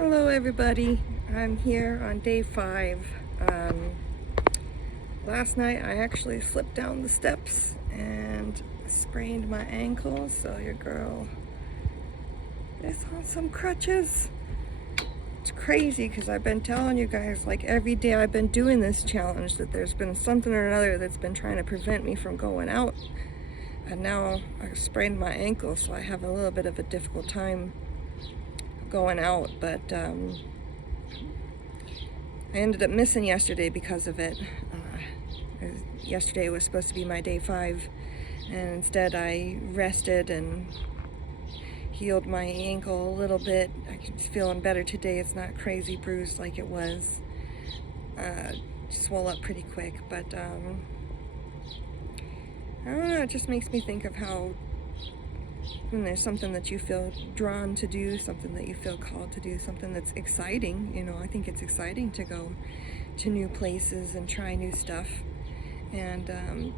Hello everybody, I'm here on day 5. Last night I actually slipped down the steps and sprained my ankle, so your girl is on some crutches. It's crazy because I've been telling you guys, like, every day I've been doing this challenge, that there's been something or another that's been trying to prevent me from going out, and now I sprained my ankle, so I have a little bit of a difficult time going out. But I ended up missing yesterday because of it. Yesterday was supposed to be my day 5, and instead I rested and healed my ankle a little bit. I'm feeling better today. It's not crazy bruised like it was. Swelled up pretty quick, but I don't know, it just makes me think of how when there's something that you feel drawn to do, something that you feel called to do, something that's exciting, I think it's exciting to go to new places and try new stuff. And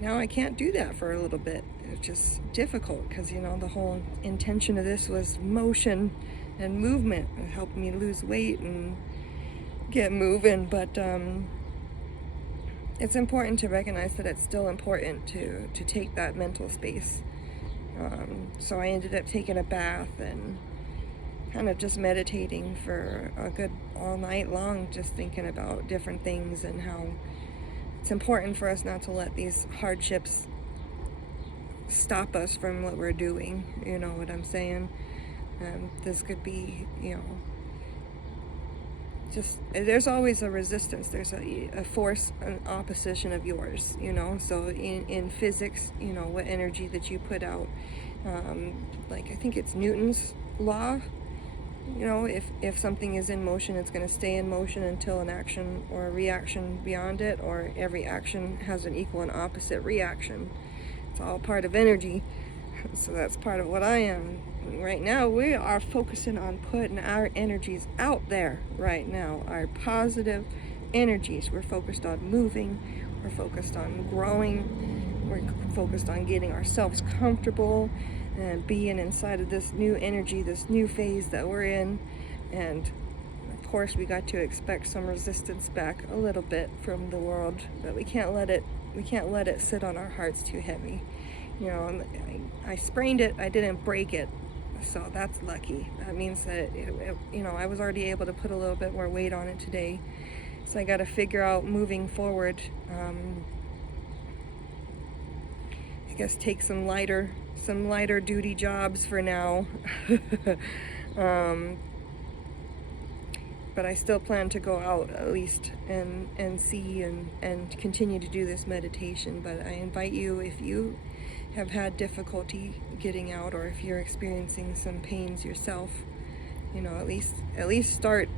now I can't do that for a little bit. It's just difficult because, the whole intention of this was motion and movement. It helped me lose weight and get moving, but it's important to recognize that it's still important to take that mental space. So I ended up taking a bath and kind of just meditating for a good all night long, just thinking about different things and how it's important for us not to let these hardships stop us from what we're doing. You know what I'm saying? This could be, just, there's always a resistance. There's a force, an opposition of yours, so in physics, what energy that you put out, like I think it's Newton's law, if something is in motion, it's going to stay in motion until an action or a reaction beyond it, or every action has an equal and opposite reaction. It's all part of energy. So that's part of what I am. Right now, we are focusing on putting our energies out there right now, our positive energies. We're focused on moving, we're focused on growing, we're focused on getting ourselves comfortable and being inside of this new energy, this new phase that we're in. And of course, we got to expect some resistance back a little bit from the world, but we can't let it sit on our hearts too heavy. I sprained it, I didn't break it, so that's lucky. That means that I was already able to put a little bit more weight on it today. So I got to figure out moving forward, I guess take some lighter duty jobs for now. But I still plan to go out at least and see and continue to do this meditation. But I invite you, if you have had difficulty getting out, or if you're experiencing some pains yourself, at least start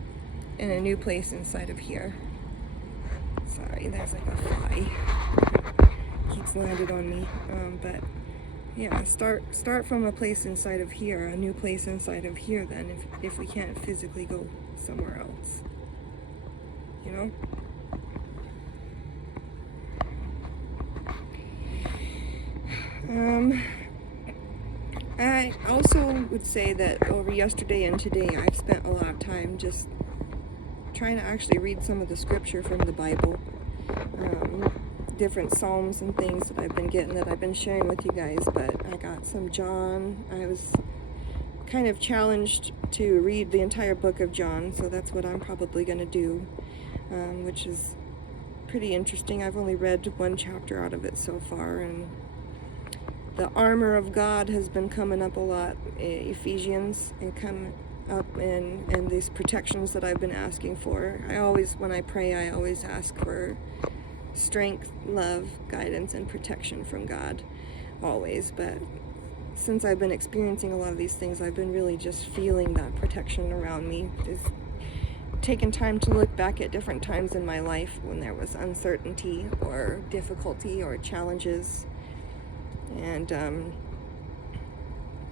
in a new place inside of here. Sorry, there's like a fly keeps landed on me. But yeah, start from a place inside of here, a new place inside of here then, if we can't physically go somewhere else. I also would say that over yesterday and today, I've spent a lot of time just trying to actually read some of the scripture from the Bible, different psalms and things that I've been getting, that I've been sharing with you guys. But I got some John. I was kind of challenged to read the entire book of John, so that's what I'm probably going to do, which is pretty interesting. I've only read one chapter out of it so far, and the armor of God has been coming up a lot, Ephesians, and come up, and these protections that I've been asking for. When I pray, I always ask for strength, love, guidance, and protection from God, always. But since I've been experiencing a lot of these things, I've been really just feeling that protection around me. Just taking time to look back at different times in my life when there was uncertainty or difficulty or challenges, and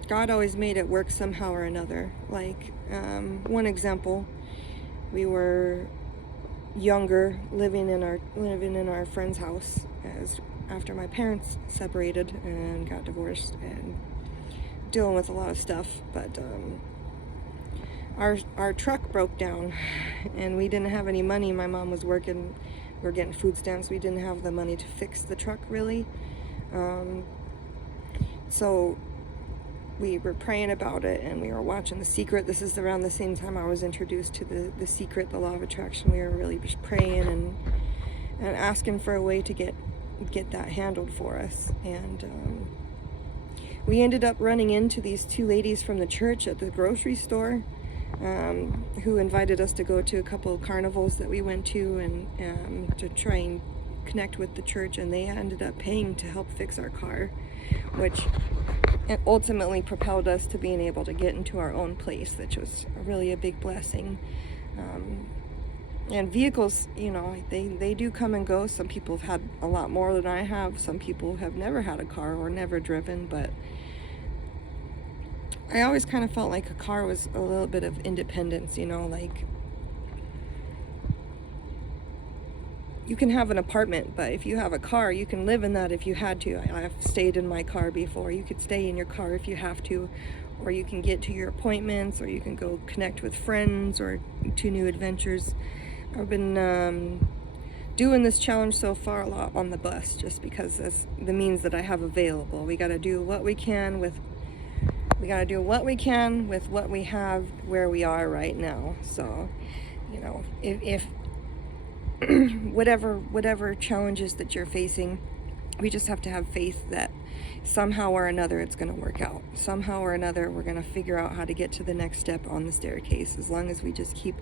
God always made it work somehow or another. Like, one example, we were younger, living in our friend's house after my parents separated and got divorced, and dealing with a lot of stuff. But our truck broke down, and we didn't have any money. My mom was working, we were getting food stamps. We didn't have the money to fix the truck really. So we were praying about it, and we were watching The Secret. This is around the same time I was introduced to the Secret, the Law of Attraction. We were really just praying and asking for a way to get that handled for us. And we ended up running into these two ladies from the church at the grocery store, who invited us to go to a couple of carnivals that we went to, and to try and connect with the church. And they ended up paying to help fix our car, which ultimately propelled us to being able to get into our own place, which was really a big blessing. And vehicles, you know, they do come and go. Some people have had a lot more than I have. Some people have never had a car or never driven, but I always kind of felt like a car was a little bit of independence, you know, like you can have an apartment, but if you have a car, you can live in that if you had to. I've stayed in my car before. You could stay in your car if you have to, or you can get to your appointments, or you can go connect with friends or to new adventures. I've been doing this challenge so far a lot on the bus, just because that's the means that I have available. We got to do what we can with what we have where we are right now. So, you know, if whatever challenges that you're facing, we just have to have faith that somehow or another it's going to work out. Somehow or another we're going to figure out how to get to the next step on the staircase, as long as we just keep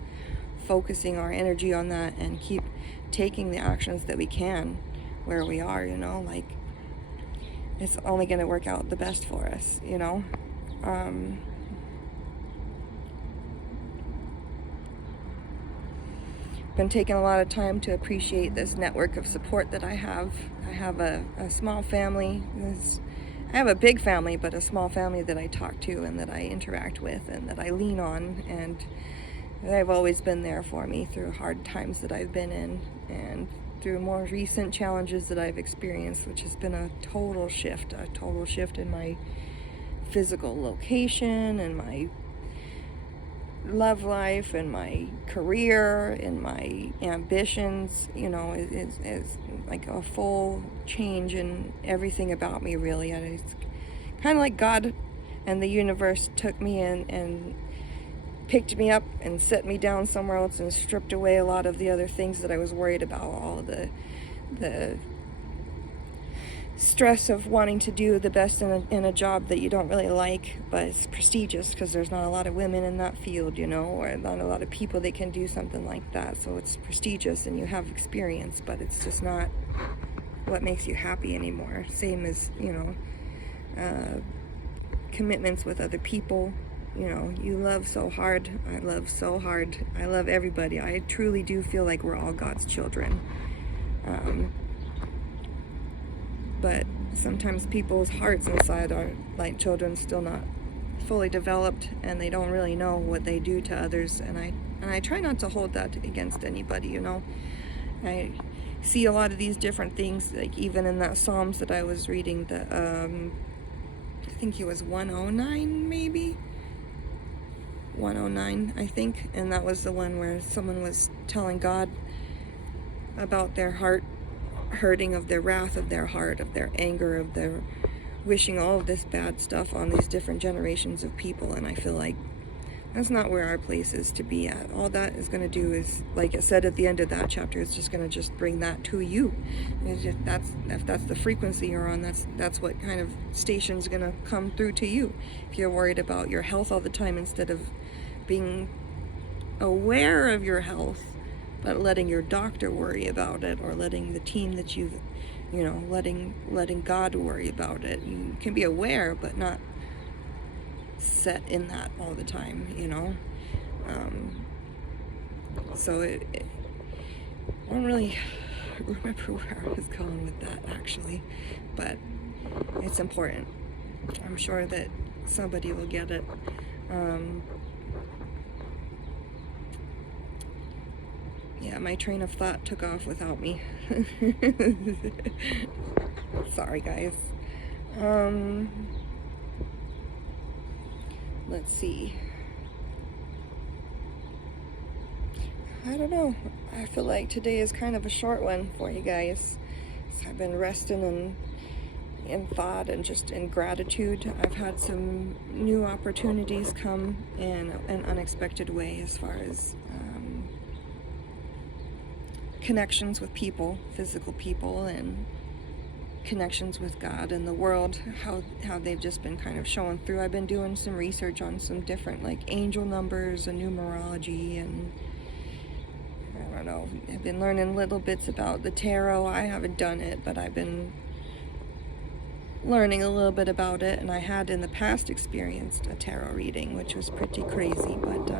focusing our energy on that and keep taking the actions that we can where we are, you know, like it's only going to work out the best for us, you know. Been taking a lot of time to appreciate this network of support that I have. I have a small family. I have a big family, but a small family that I talk to and that I interact with and that I lean on, and they've always been there for me through hard times that I've been in and through more recent challenges that I've experienced, which has been a total shift in my physical location and my love life and my career and my ambitions. You know, it's like a full change in everything about me, really. And it's kind of like God and the universe took me in and picked me up and set me down somewhere else and stripped away a lot of the other things that I was worried about, all the stress of wanting to do the best in a job that you don't really like, but it's prestigious because there's not a lot of women in that field, you know, or not a lot of people that can do something like that. So it's prestigious and you have experience, but it's just not what makes you happy anymore. Same as, you know, commitments with other people. You know, you love so hard. I love so hard. I love everybody. I truly do feel like we're all God's children. But sometimes people's hearts inside are like children, still not fully developed, and they don't really know what they do to others. And I try not to hold that against anybody, you know. I see a lot of these different things, like even in that Psalms that I was reading, I think it was 109 maybe? 109, I think. And that was the one where someone was telling God about their heart hurting, of their wrath of their heart, of their anger, of their wishing all of this bad stuff on these different generations of people. And I feel like that's not where our place is to be at. All that is going to do is, like it said at the end of that chapter, it's just going to just bring that to you. It's just, if that's the frequency you're on, that's what kind of station's going to come through to you. If you're worried about your health all the time instead of being aware of your health, but letting your doctor worry about it, or letting the team that you know, letting God worry about it. You can be aware, but not set in that all the time, you know. So I don't really remember where I was going with that, actually, but it's important. I'm sure that somebody will get it. Yeah, my train of thought took off without me. Sorry, guys. Let's see. I don't know. I feel like today is kind of a short one for you guys. So I've been resting in thought and just in gratitude. I've had some new opportunities come in an unexpected way as far as connections with people, physical people, and connections with God and the world, how they've just been kind of showing through. I've been doing some research on some different like angel numbers and numerology, and I don't know, I've been learning little bits about the tarot. I haven't done it, but I've been learning a little bit about it, and I had in the past experienced a tarot reading, which was pretty crazy, but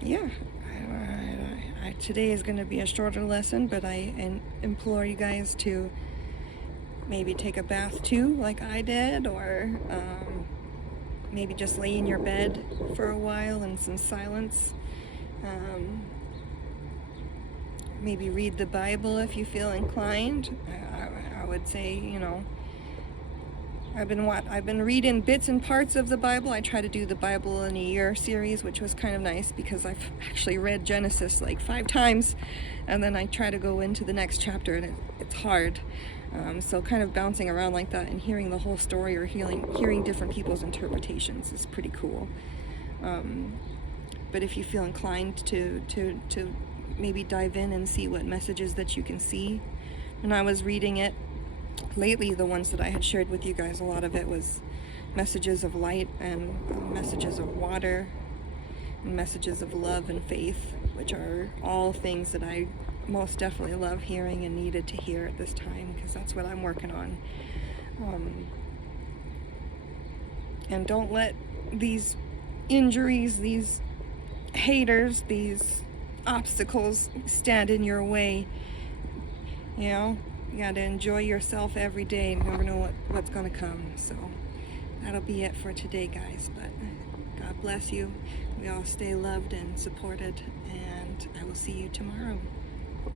yeah, today is going to be a shorter lesson, but I implore you guys to maybe take a bath too, like I did, or maybe just lay in your bed for a while in some silence. Maybe read the Bible if you feel inclined. I would say, you know, I've been reading bits and parts of the Bible. I try to do the Bible in a year series, which was kind of nice because I've actually read Genesis like 5 times, and then I try to go into the next chapter, and it's hard. So kind of bouncing around like that and hearing the whole story, or hearing different people's interpretations is pretty cool. But if you feel inclined to maybe dive in and see what messages that you can see. When I was reading it lately, the ones that I had shared with you guys, a lot of it was messages of light and messages of water and messages of love and faith, which are all things that I most definitely love hearing and needed to hear at this time, because that's what I'm working on. And don't let these injuries, these haters, these obstacles stand in your way. You know, you gotta enjoy yourself every day. You never know what's gonna come. So that'll be it for today, guys, but God bless you. We all stay loved and supported, and I will see you tomorrow.